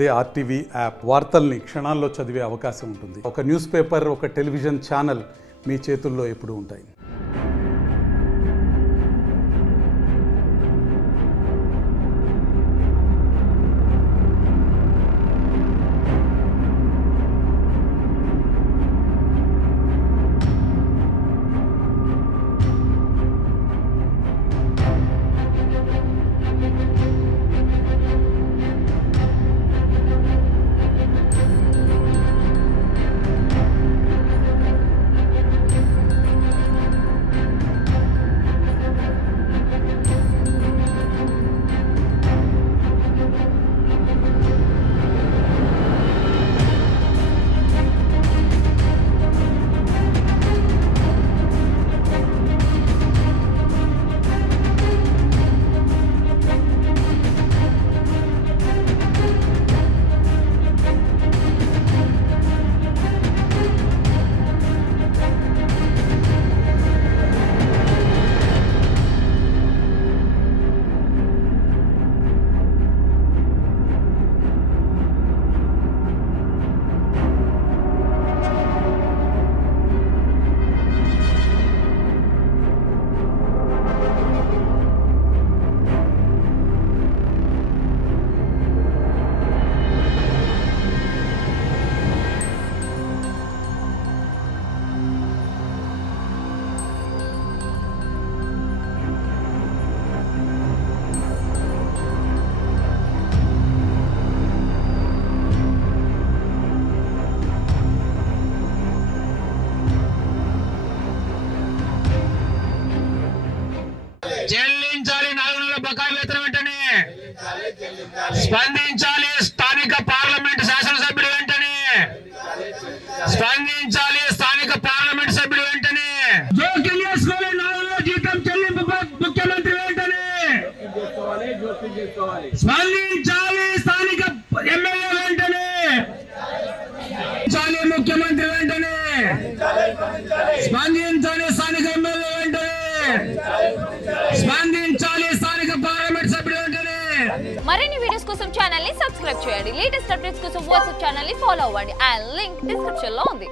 అదే RTV app వార్తల్ని క్షణాల్లో చదివే అవకాశం ఉంటుంది. ఒక న్యూస్ పేపర్, ఒక టెలివిజన్ ఛానల్ మీ చేతుల్లో ఎప్పుడూ ఉంటాయి. చెల్లించాలి 4 నెలల బకాయి వేతనం వెంటనే స్పందించాలి. స్థానిక పార్లమెంట్ శాసనసభ్యుడు వెంటనే స్పందించాలి. స్థానిక పార్లమెంట్ సభ్యుడు వెంటనే జోక్యం చేసుకోవాలి. 4 నెలల జీతం చెల్లింపు ముఖ్యమంత్రి వెంటనే స్పందించాలి. స్థానిక ఎమ్మెల్యే వెంటనే ముఖ్యమంత్రి వెంటనే స్పందించాలి. స్థానిక ఎమ్మెల్యే వెంటనే స్పందించాలి. స్థానిక పార్లమెంట్ సభ్యుడు వెంటనే. మరిన్ని వీడియోస్ కోసం ఛానల్ ని సబ్స్క్రైబ్ చేయండి. లేటెస్ట్ అప్డేట్స్ కోసం వాట్సాప్ ఛానల్ ని ఫాలో అవ్వండి. ఆ లింక్ డిస్క్రిప్షన్ లో ఉంది.